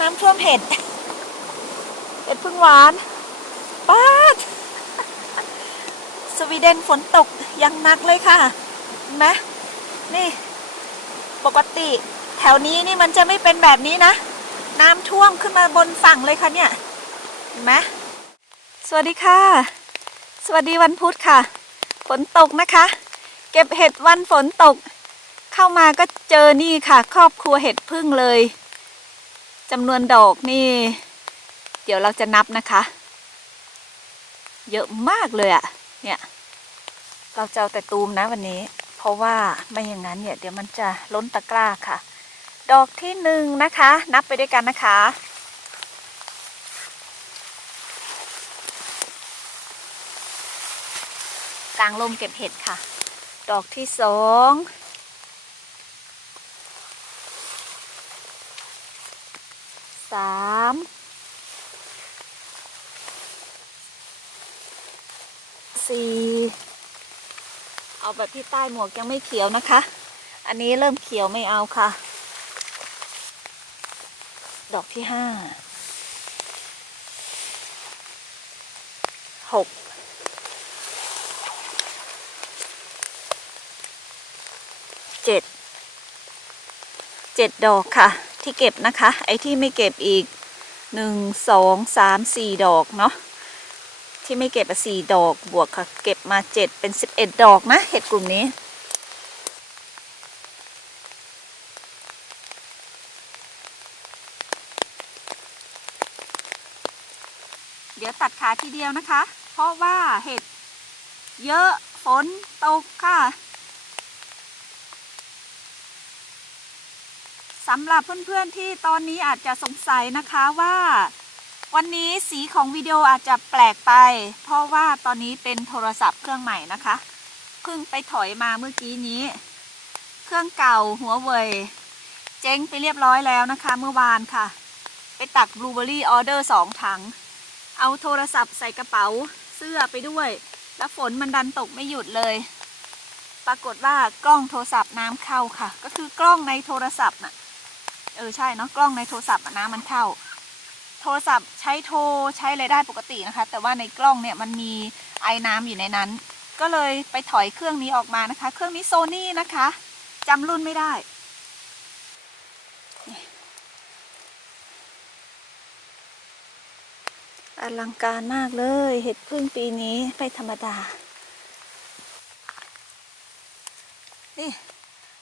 น้ำท่วมเห็ด เห็ดพึ่งหวานป้าดสวีเดนฝนตกยังหนักเลยค่ะเห็นไหมนี่ ปกติแถวนี้นี่มันจะไม่เป็นแบบนี้นะ น้ำท่วมขึ้นมาบนฝั่งเลยค่ะเนี่ยเห็นไหมสวัสดีค่ะ สวัสดีวันพุธค่ะ ฝนตกนะคะ เก็บเห็ดวันฝนตก เข้ามาก็เจอนี่ค่ะ ครอบครัวเห็ดพึ่งเลย จำนวนดอกนี่ เดี๋ยวเราจะนับนะคะ เยอะมากเลยอะเนี่ย เราจะเอาแต่ตูมนะวันนี้ เพราะว่าไม่อย่างนั้นเนี่ย เดี๋ยวมันจะล้นตะกร้าค่ะ ดอกที่หนึ่งนะคะ นับไปด้วยกันนะคะกลางลมเก็บเห็ดค่ะ ดอกที่สอง สามสี่เอาแบบที่ใต้หมวกยังไม่เขียวนะคะ อันนี้เริ่มเขียวไม่เอาค่ะ ดอกที่ห้าหกเจ็ดเจ็ดดอกค่ะ ที่เก็บนะคะ ไอ้ที่ไม่เก็บอีกหนึ่งสองสามสี่ดอกเนาะที่ไม่เก็บอะสี่ดอกบวกค่ะ เก็บมาเจ็ดเป็นสิบเอ็ดดอกนะเห็ดกลุ่มนี้ เดี๋ยวตัดขาทีเดียวนะคะ เพราะว่าเห็ดเยอะฝนตกค่ะ สำหรับเพื่อนๆที่ตอนนี้อาจจะสงสัยนะคะว่า วันนี้สีของวิดีโออาจจะแปลกไป เพราะว่าตอนนี้เป็นโทรศัพท์เครื่องใหม่นะคะเพิ่งไปถอยมาเมื่อกี้นี้ เครื่องเก่าหัวเว่ยเจ๊งไปเรียบร้อยแล้วนะคะ เมื่อวานค่ะ ไปตักบลูเบอรี่ออเดอร์สองถัง เอาโทรศัพท์ใส่กระเป๋าเสื้อไปด้วย แล้วฝนมันดันตกไม่หยุดเลย ปรากฏว่ากล้องโทรศัพท์น้ำเข้าค่ะ ก็คือกล้องในโทรศัพท์น่ะ เออใช่เนาะกล้องในโทรศัพท์น้ำมันเข้า โทรศัพท์ใช้โทรใช้อะไรได้ปกตินะคะ แต่ว่าในกล้องเนี่ยมันมีไอ้น้ำอยู่ในนั้น ก็เลยไปถอยเครื่องนี้ออกมานะคะ เครื่องนี้โซนี่นะคะจำรุ่นไม่ได้อลังการมากเลยเห็ดพึ่งปีนี้ไม่ธรรมดา นี่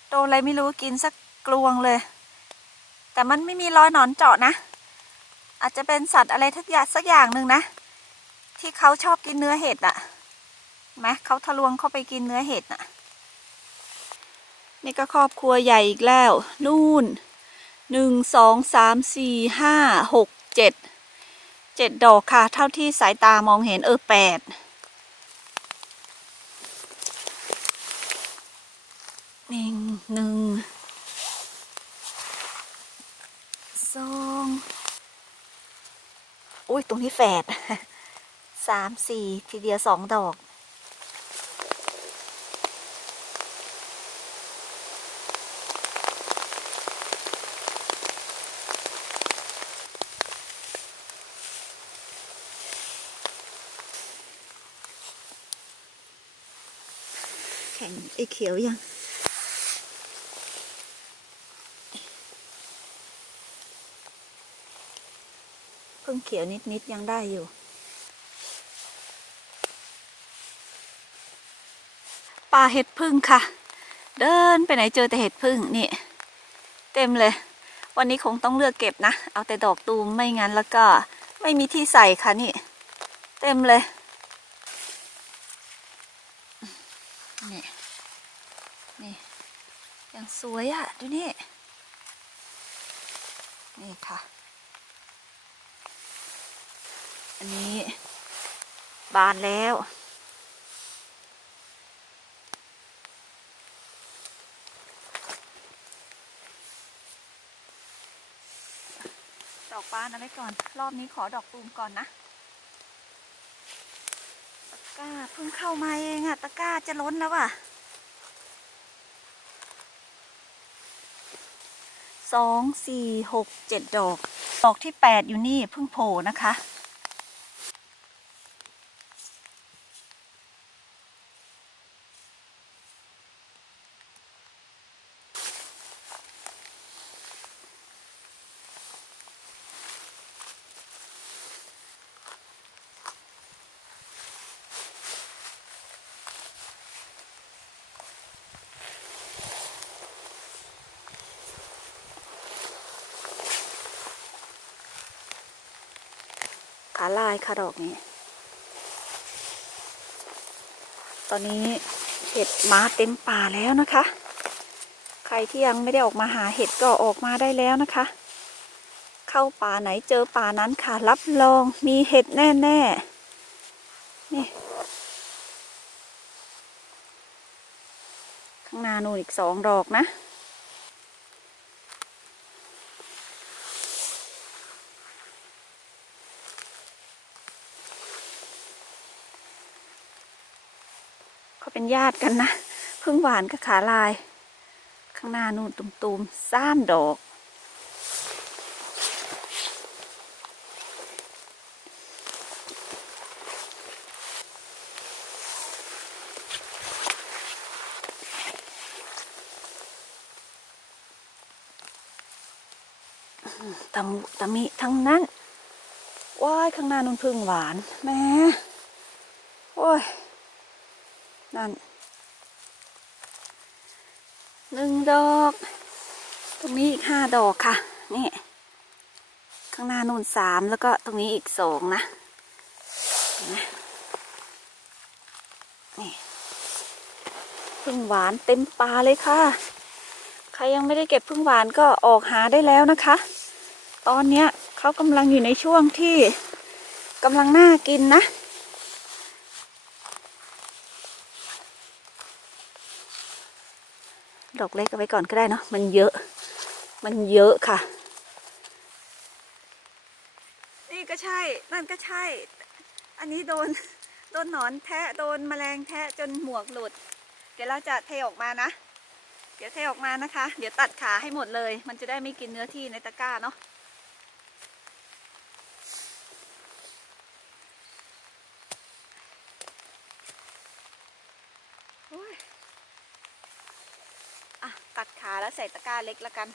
โดนอะไรไม่รู้กินสักกลวงเลย แต่มันไม่มีรอยหนอนเจาะนะ อาจจะเป็นสัตว์อะไรทักอย่างสักอย่างหนึ่งนะ ที่เขาชอบกินเนื้อเห็ดอะไหมเขาทะลวงเข้าไปกินเนื้อเห็ดน่ะ นี่ก็ครอบครัวใหญ่อีกแล้ว นู่นหนึ่งสองสามสี่ห้าหกเจ็ดเจ็ดดอกค่ะ เท่าที่สายตามองเห็นเออแปดหนึ่งหนึ่ง ส องอุ้ยตรงนี้แฝดสามสี่ทีเดียวสองดอก แข็งไอ้เขียวยัง เพิ่งเขียวนิด ๆ ยังได้อยู่ ป่าเห็ดพึ่งค่ะ เดินไปไหนเจอแต่เห็ดพึ่งนี่ เต็มเลย วันนี้คงต้องเลือกเก็บนะ เอาแต่ดอกตูมไม่งั้นแล้วก็ไม่มีที่ใส่ค่ะนี่ เต็มเลยนี่นี่ยังสวยอะ ดูนี่ นี่ค่ะ อันนี้ บานแล้ว ดอกบานเอาไว้ก่อน รอบนี้ขอดอกตูมก่อนนะ ตะกร้าเพิ่งเข้ามาเองอะตะกร้าจะล้นแล้วอะสองสี่หกเจ็ดดอก ดอกที่แปดอยู่นี่เพิ่งโผล่นะคะ ขาลายค่ะดอกนี้ ตอนนี้เห็ดมาเต็มป่าแล้วนะคะ ใครที่ยังไม่ได้ออกมาหาเห็ดก็ออกมาได้แล้วนะคะ เข้าป่าไหนเจอป่านั้นค่ะ รับรองมีเห็ดแน่ๆนี่ข้างหน้านู่นอีกสองดอกนะ เป็นญาติกันนะพึ่งหวานกับขาลาย ข้างหน้านู่นตุ่มๆซ่านดอก ตะมุตะมิทั้งนั้นว้ายข้างหน้านุ่นพึ่งหวานแม่โอ้ย นั่นหนึ่งดอก ตรงนี้อีกห้าดอกค่ะ นี่ ข้างหน้านู่นสามแล้วก็ตรงนี้อีกสองนะนี่พึ่งหวานเต็มปลาเลยค่ะ ใครยังไม่ได้เก็บพึ่งหวานก็ออกหาได้แล้วนะคะ ตอนเนี้ยเขากำลังอยู่ในช่วงที่กำลังน่ากินนะ ดอกเล็กเอาไว้ก่อนก็ได้เนาะมันเยอะ มันเยอะค่ะ นี่ก็ใช่ นั่นก็ใช่ อันนี้โดน โดนหนอนแทะ โดนแมลงแทะจนหมวกหลุด เดี๋ยวเราจะเทออกมานะ เดี๋ยวเทออกมานะคะ เดี๋ยวตัดขาให้หมดเลย มันจะได้ไม่กินเนื้อที่ในตะกร้าเนาะ โอ้ย อะ ตัดขาแล้ว ใส่ตะกร้าเล็กแล้วกัน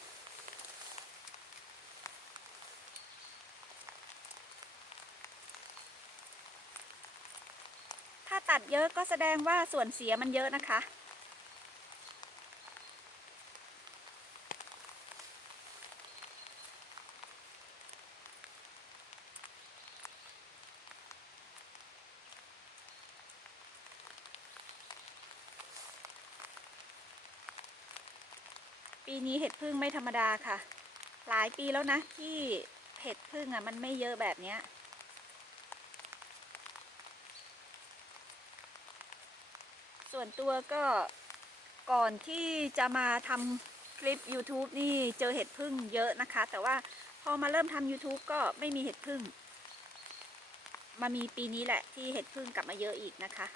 ถ้าตัดเยอะก็แสดงว่าส่วนเสียมันเยอะนะคะ ปีนี้เห็ดพึ่งไม่ธรรมดาค่ะ หลายปีแล้วนะที่เห็ดพึ่งอะมันไม่เยอะแบบเนี้ยส่วนตัวก็ก่อนที่จะมาทำคลิป YouTube นี่เจอเห็ดพึ่งเยอะนะคะ แต่ว่าพอมาเริ่มทำ YouTube ก็ไม่มีเห็ดพึ่ง มามีปีนี้แหละที่เห็ดพึ่งกลับมาเยอะอีกนะคะ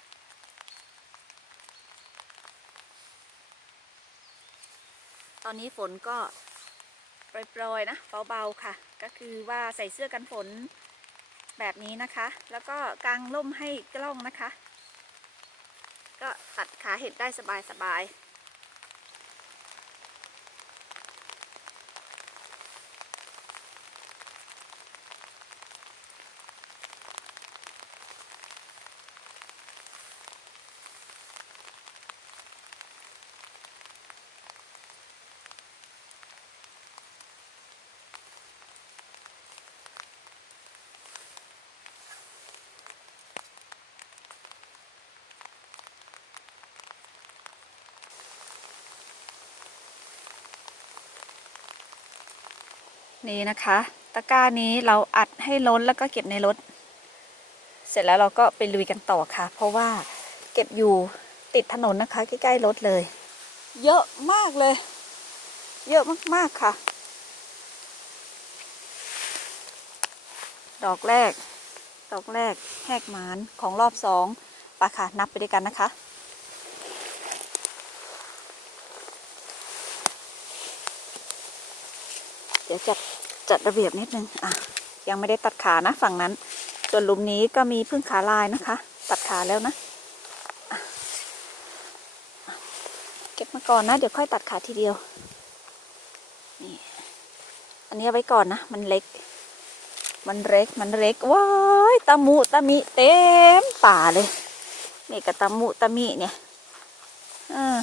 ตอนนี้ฝนก็โปรยๆนะเบาๆค่ะ ก็คือว่าใส่เสื้อกันฝนแบบนี้นะคะ แล้วก็กางล่มให้กล้องนะคะ ก็ตัดขาเห็ดได้สบายๆ นี่นะคะ ตะกร้านี้เราอัดให้ล้นแล้วก็เก็บในรถ เสร็จแล้วเราก็ไปลุยกันต่อค่ะ เพราะว่าเก็บอยู่ติดถนนนะคะ ใกล้ๆรถเลย เยอะมากเลย เยอะมากๆค่ะ ดอกแรก ดอกแรกแหกหมานของรอบสองปะค่ะ นับไปด้วยกันนะคะเดี๋ยวจัด จัดระเบียบนิดนึงอะยังไม่ได้ตัดขานะฝั่งนั้น ส่วนหลุมนี้ก็มีพึ่งขาลายนะคะ ตัดขาแล้วนะะเก็บมาก่อนนะ เดี๋ยวค่อยตัดขาทีเดียว นี่ อันนี้เอาไว้ก่อนนะ มันเล็ก มันเล็ก มันเล็ก ว้ายตะมุตะมิเต็มป่าเลย นี่กับตะมุตะมิเนี่ยเออ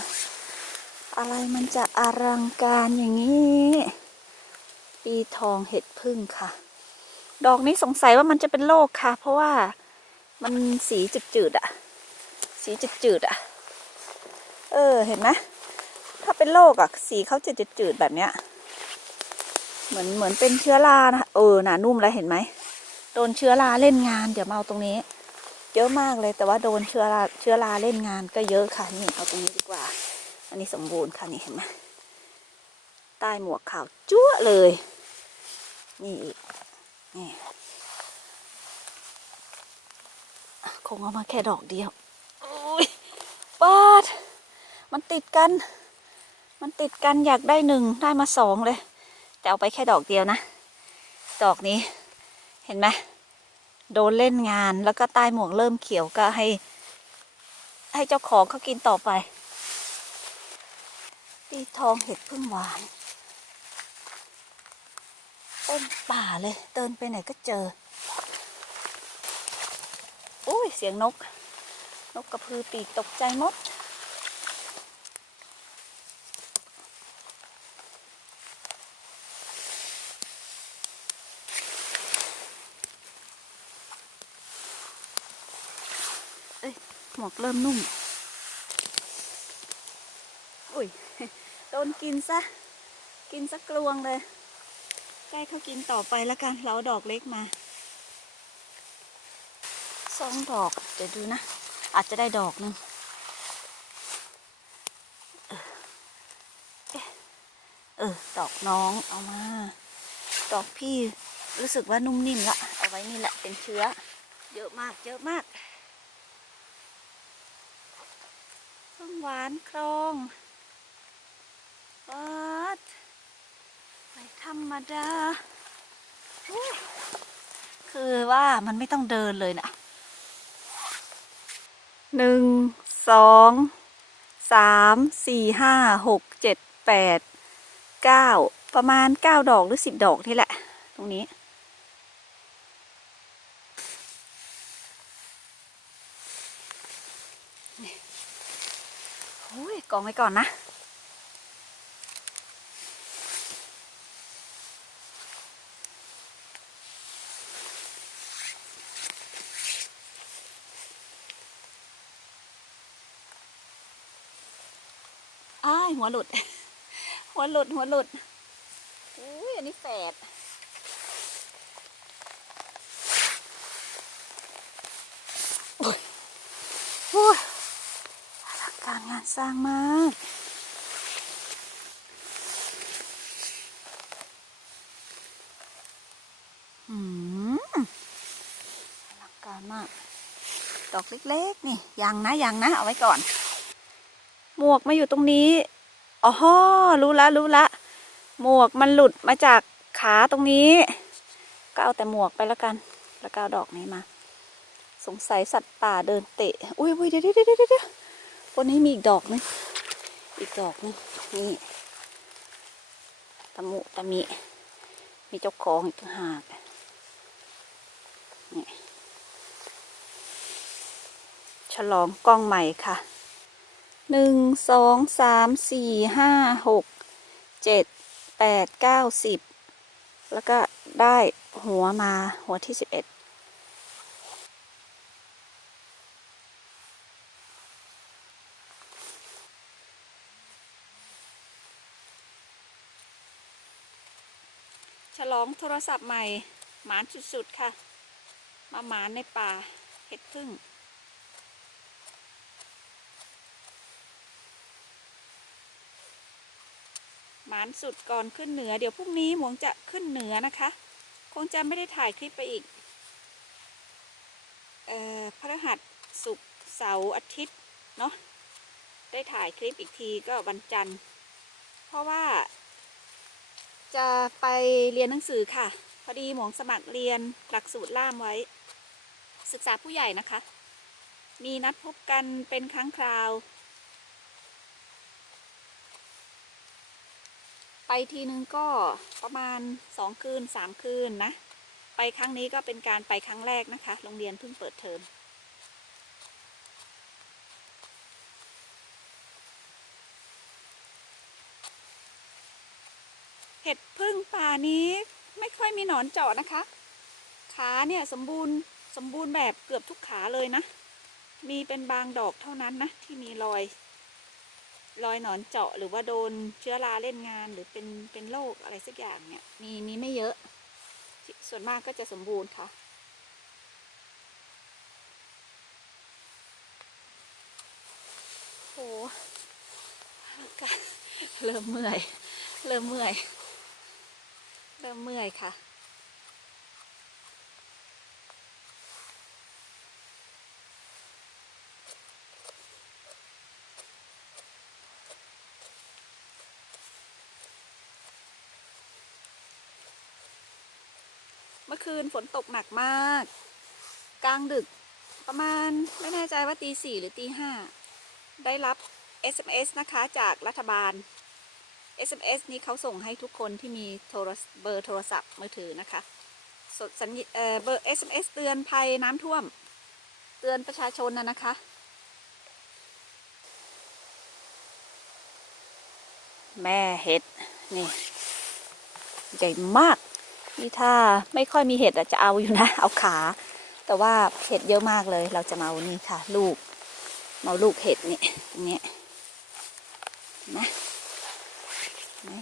อะไรมันจะอลังการอย่างนี้ ปีทองเห็ดพึ่งค่ะ ดอกนี้สงสัยว่ามันจะเป็นโรคค่ะ เพราะว่ามันสีจืดๆอะสีจืดๆอะเออเห็นไหมถ้าเป็นโรคอะสีเขาจะจืดๆแบบเนี้ย เหมือนเหมือนเป็นเชื้อรานะเออหนานุ่มแล้วเห็นไหมโดนเชื้อราเล่นงาน เดี๋ยวมาเอาตรงนี้ เยอะมากเลยแต่ว่าโดนเชื้อราเชื้อราเล่นงานก็เยอะค่ะนี่เอาตรงนี้ดีกว่า อันนี้สมบูรณ์ค่ะนี่เห็นไหมใต้หมวกขาวจั๊วเลย นี่อีก นี่ คงเอามาแค่ดอกเดียวโอ้ยปาด มันติดกัน มันติดกันอยากได้หนึ่งได้มาสองเลย แต่เอาไปแค่ดอกเดียวนะ ดอกนี้ เห็นไหมโดนเล่นงานแล้วก็ใต้หมวกเริ่มเขียวก็ให้ ให้เจ้าของเขากินต่อไปปีทองเห็ดพึ่งหวาน ต้นป่าเลย เดินไปไหนก็เจอโอ้ย เสียงนก นกกระพือปีกตกใจมด เอ้ย หมวกเริ่มนุ่ม อุ้ย โดนกินซะ กินสักกลวงเลย ใกล้เขากินต่อไปแล้วกัน เราดอกเล็กมาสองดอก เดี๋ยวดูนะ อาจจะได้ดอกหนึ่งเออ ดอกน้องเอามา ดอกพี่รู้สึกว่านุ่มนิ่มละเอาไว้นี่แหละเป็นเชื้อ เยอะมาก เยอะมากพึ่งหวานครองปัด ไม่ธรรมดา คือว่ามันไม่ต้องเดินเลยนะหนึ่งสองสามสี่ห้าหกเจ็ดแปดเก้าประมาณเก้าดอกหรือสิบดอกนี่แหละ ตรงนี้โอ้ยกองไว้ก่อนนะ อ้ายหัวหลุด หัวหลุดหัวหลุดอุ้ยอันนี้แฝดโอ้ยโอ้ยอลังการงานสร้างมากอืมอลังการมากดอกเล็กๆ นี่ยังนะยังนะ เอาไว้ก่อน มวกมาอยู่ตรงนี้อ๋อรู้ละรู้ละ หมวกมันหลุดมาจากขาตรงนี้ ก็เอาแต่หมวกไปแล้วกัน แล้วก็เอาดอกนี้มา สงสัยสัตว์ป่าเดินเตะ อุ้ยอุ้ยเดี๋ยวเดี๋ยวเดี๋ยวเดี๋ยวบนนี้มีอีกดอกนึงอีกดอกนึงนี่ตะมุตะมิ มีเจ้าของอีกต่างหากนี่ฉลองกล้องใหม่ค่ะ หนึ่งสองสามสี่ห้าหกเจ็ดแปดเก้าสิบแล้วก็ได้หัวมาหัวที่สิบเอ็ดฉลองโทรศัพท์ใหม่ หมานสุดๆ ค่ะ มาหมานในป่าเห็ดพึ่งานสุดก่อนขึ้นเหนือ เดี๋ยวพรุ่งนี้หมวงจะขึ้นเหนือนะคะ คงจะไม่ได้ถ่ายคลิปไปอีก เอ่อพระหัสศุกร์เสาร์อาทิตย์เนาะ ได้ถ่ายคลิปอีกทีก็วันจันทร์ เพราะว่า จะไปเรียนหนังสือค่ะ พอดีหมงสมัครเรียนหลักสูตรล่ามไว้ ศึกษาผู้ใหญ่นะคะ มีนัดพบกันเป็นครั้งคราว ไป ทีนึงก็ประมาณสองคืนสามคืนนะ ไปครั้งนี้ก็เป็นการไปครั้งแรกนะคะ โรงเรียนเพิ่งเปิดเทอมเห็ดพึ่งป่านี้ไม่ค่อยมีหนอนเจาะนะคะ ขาเนี่ยสมบูรณ์สมบูรณ์แบบเกือบทุกขาเลยนะ มีเป็นบางดอกเท่านั้นนะที่มีรอย รอยหนอนเจาะหรือว่าโดนเชื้อราเล่นงานหรือเป็นเป็นโรคอะไรสักอย่างเนี่ย มีมีไม่เยอะ ส่วนมากก็จะสมบูรณ์ค่ะ โหร่ากายเริ่มเมื่อย เริ่มเมื่อย เริ่มเมื่อยค่ะ นฝนตกหนักมาก กลางดึกประมาณไม่แน่ใจว่าตีสี่หรือตีห้าได้รับ SMS นะคะจากรัฐบาล SMS นี้เขาส่งให้ทุกคนที่มีโทรเบอร์โทรศัพท์มือถือนะคะสดสัญญเอ่อเบอร์ SMS เตือนภัยน้ำท่วม เตือนประชาชนนะนะคะ แม่เห็ด นี่ ใหญ่มาก นี่ถ้าไม่ค่อยมีเห็ดจะเอาอยู่นะ เอาขา แต่ว่าเห็ดเยอะมากเลย เราจะมาเอานี่ค่ะ ลูกมาเอาลูกเห็ดนี่ตรงนี้เห็นไหม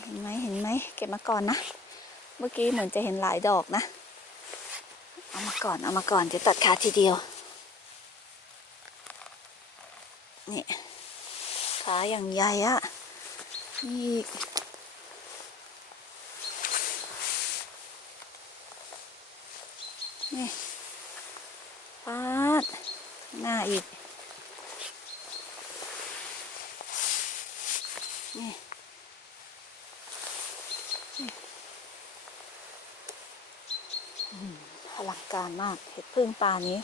เห็นไหมเห็นไหมเก็บมาก่อนนะ เมื่อกี้เหมือนจะเห็นหลายดอกนะ เอามาก่อนเอามาก่อนจะตัดขาทีเดียว นี่ขาอย่างใหญ่อะนี่ นี่ปาด หน้าอีก นี่นี่อืมอลังการมาก เห็ดพึ่งปลานี้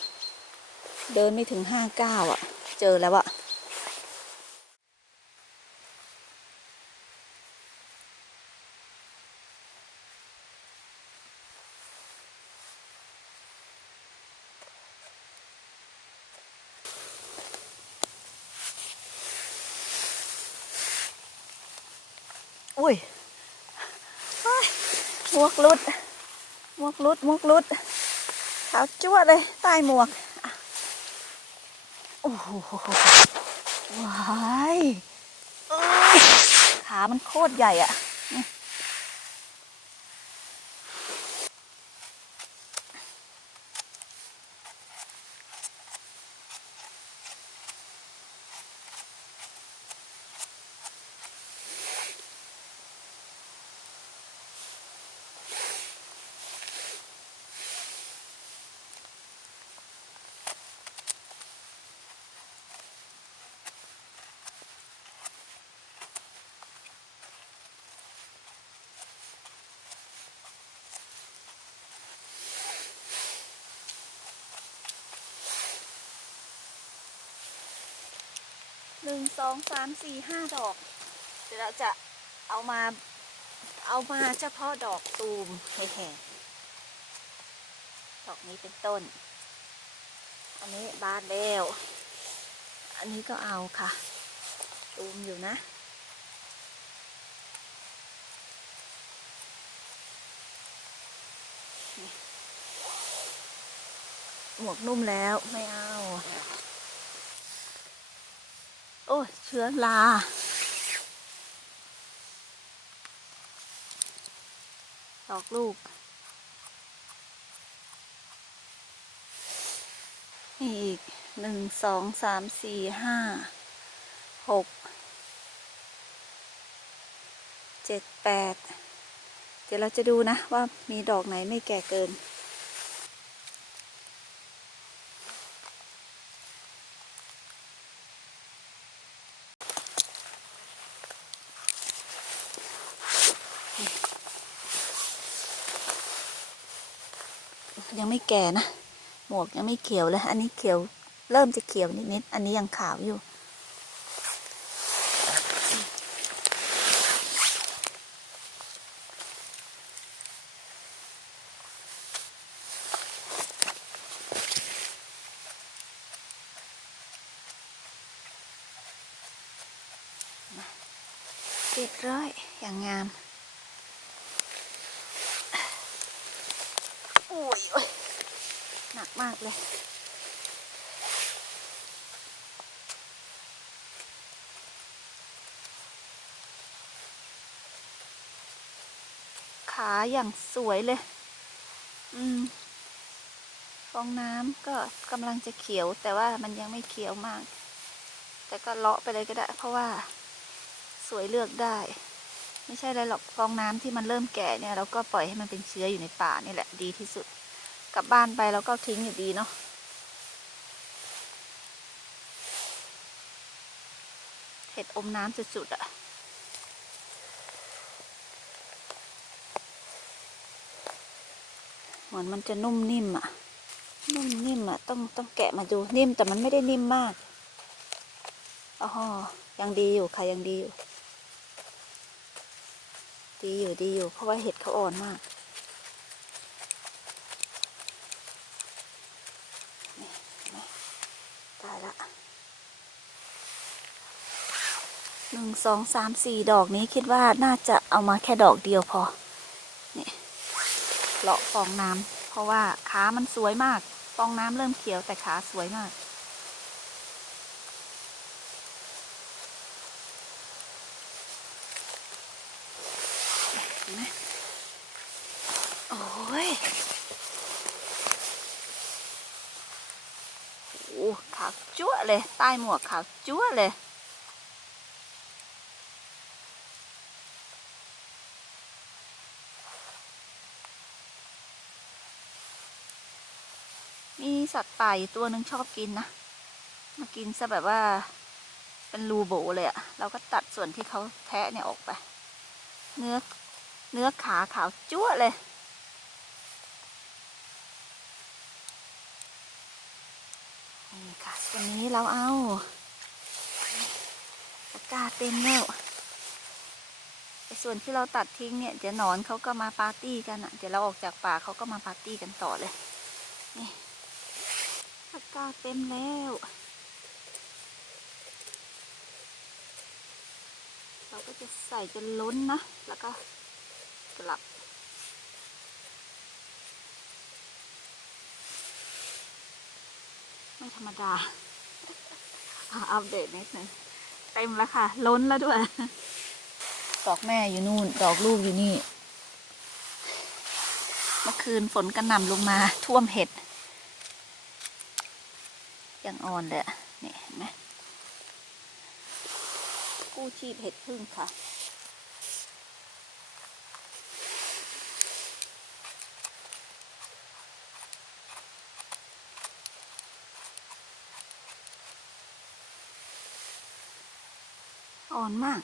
เดินไม่ถึงห้าเก้าอะ เจอแล้วอะ อุ้ยโอ้ยหมวกหลุด หมวกห ลุดมุกลุดขาวจั่วเลยใต้หมวกโอ้โหว้ายเอ้ยขามันโคตรใหญ่อะ หนึ่งสองสามสี่ห้าดอก เดี๋ยวเราจะเอามาเอามาเฉพาะดอกตูมแห่ๆดอกนี้เป็นต้น อันนี้บานแล้ว อันนี้ก็เอาค่ะ ตูมอยู่นะหมวกนุ่มแล้วไม่เอา โอ้ยเชื้อราดอกลูก นี่อีกหนึ่งสองสามสี่ห้าหกเจ็ดแปดเดี๋ยวเราจะดูนะว่ามีดอกไหนไม่แก่เกิน แก่นะ หมวกยังไม่เขียวเลย อันนี้เขียวเริ่มจะเขียวนิดๆ อันนี้ยังขาวอยู่ เรียบร้อย อย่างงามโอ้ยโอ้ย หนักมากเลย ขาอย่างสวยเลย อืม ฟองน้ำก็กำลังจะเขียว แต่ว่ามันยังไม่เขียวมาก แต่ก็เลาะไปเลยก็ได้ เพราะว่าสวยเลือกได้ไม่ใช่อะไรหรอกฟองน้ำที่มันเริ่มแก่เนี่ยเราก็ปล่อยให้มันเป็นเชื้ออยู่ในป่านี่แหละดีที่สุด กลับบ้านไปแล้วก็ทิ้งอยู่ดีเนาะเห็ดอมน้ำสุดๆอะเหมือนมันจะนุ่มนิ่มอะนุ่มนิ่มอะต้องต้องแกะมาดูนิ่มแต่มันไม่ได้นิ่มมากอ๋อยังดีอยู่ค่ะยังดีอยู่ ดีอยู่ดีอยู่ เพราะว่าเห็ดเขาอ่อนมาก นี่เห็นไหมตายละห นึ่งสองสามสี่ดอกนี้คิดว่าน่าจะเอามาแค่ดอกเดียวพอ นี่เลาะฟองน้ำเพราะว่าขามันสวยมาก ฟองน้ำเริ่มเขียวแต่ขาสวยมากนไหมโอ้ยโอ้ขาวจั๊วะเลย ใต้หมวกขาวจั๊วะเลย มี สัตว์ป่าอยู่ตัวหนึ่งชอบกินนะ มากินซะแบบว่า เป็นรูโบเลยอะเราก็ตัดส่วนที่เขาแทะเนี่ยออกไป เนื้อ เนื้อขาขาวจั๊วะเลย นี่ค่ะวันนี้เราเอาตะกาเต็มแล้วไอ้ส่วนที่เราตัดทิ้งเนี่ยเดี๋ยวนอนเขาก็มาปาร์ตี้กันอะ เดี๋ยวเราออกจากป่าเขาก็มาปาร์ตี้กันต่อเลย นี่ ตะกร้าเต็มแล้ว เราก็จะใส่จนล้นนะ แล้วก็กลับไม่ธรรมดาอะอัปเดตนิดนึงเต็มแล้วค่ะ ล้นแล้วด้วย ดอกแม่อยู่นู่น ดอกลูกอยู่นี่ เมื่อคืนฝนกระหน่ำลงมาท่วมเห็ด ยังอ่อนเลยอเนี่เห็นไหมกู้ชีพเห็ดพึ่งค่ะ อ่อนมาก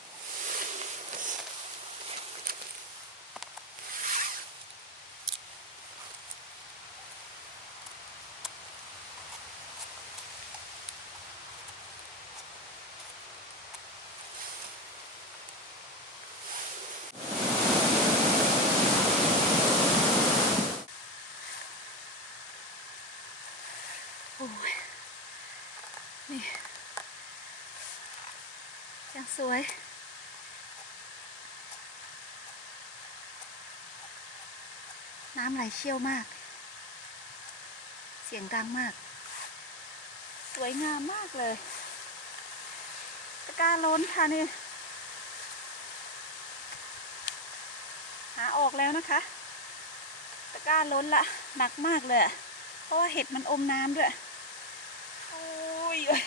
นี่ยังสวยน้ำไหลเชี่ยวมาก เสียงดังมาก สวยงามมากเลย ตะกร้าล้นค่ะนี่ หาออกแล้วนะคะ ตะกร้าล้นละหนักมากเลย เพราะว่าเห็ดมันอมน้ำด้วย โอ้ ยอ้ย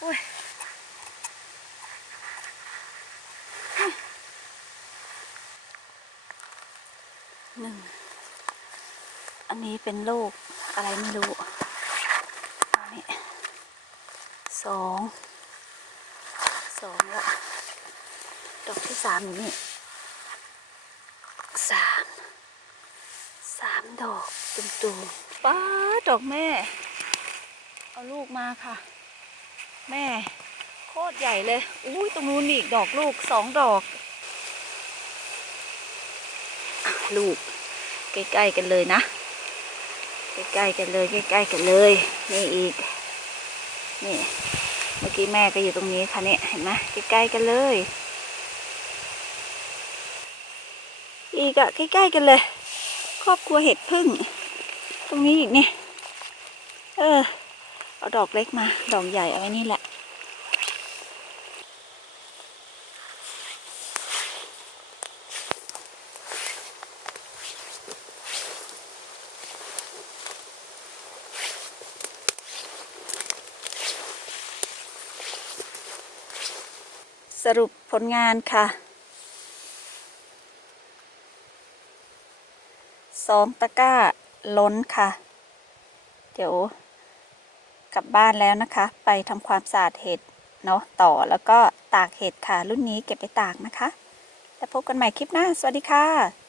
โอ้ยหนึ่ง อันนี้เป็นโรคอะไรไม่รู้อันนี้สอง สองละ ดอกที่สามนี่สาม สามดอกตุ่มๆป้าดอกแม่ เอาลูกมาค่ะ แม่โคตรใหญ่เลยอุ้ยตรงนู้นอีกดอกลูกสองดอก ลูกใกล้ๆกันเลยนะใกล้ๆกันเลยใกล้ๆกันเลยนี่อีกนี่เมื่อกี้แม่ก็อยู่ตรงนี้ค่ะเนี่ยเห็นไหมใกล้ๆกันเลย อีกอะใกล้ๆกันเลย ครอบครัวเห็ดพึ่ง ตรงนี้อีกเนี่ยเออ เอาดอกเล็กมา ดอกใหญ่เอาไว้นี่แหละ สรุปผลงานค่ะ สองตะกร้าล้นค่ะ เดี๋ยว กลับบ้านแล้วนะคะ ไปทำความสะอาดเห็ดเนาะต่อแล้วก็ตากเห็ดค่ะ รุ่นนี้เก็บไปตากนะคะ แล้วพบกันใหม่คลิปหน้า สวัสดีค่ะ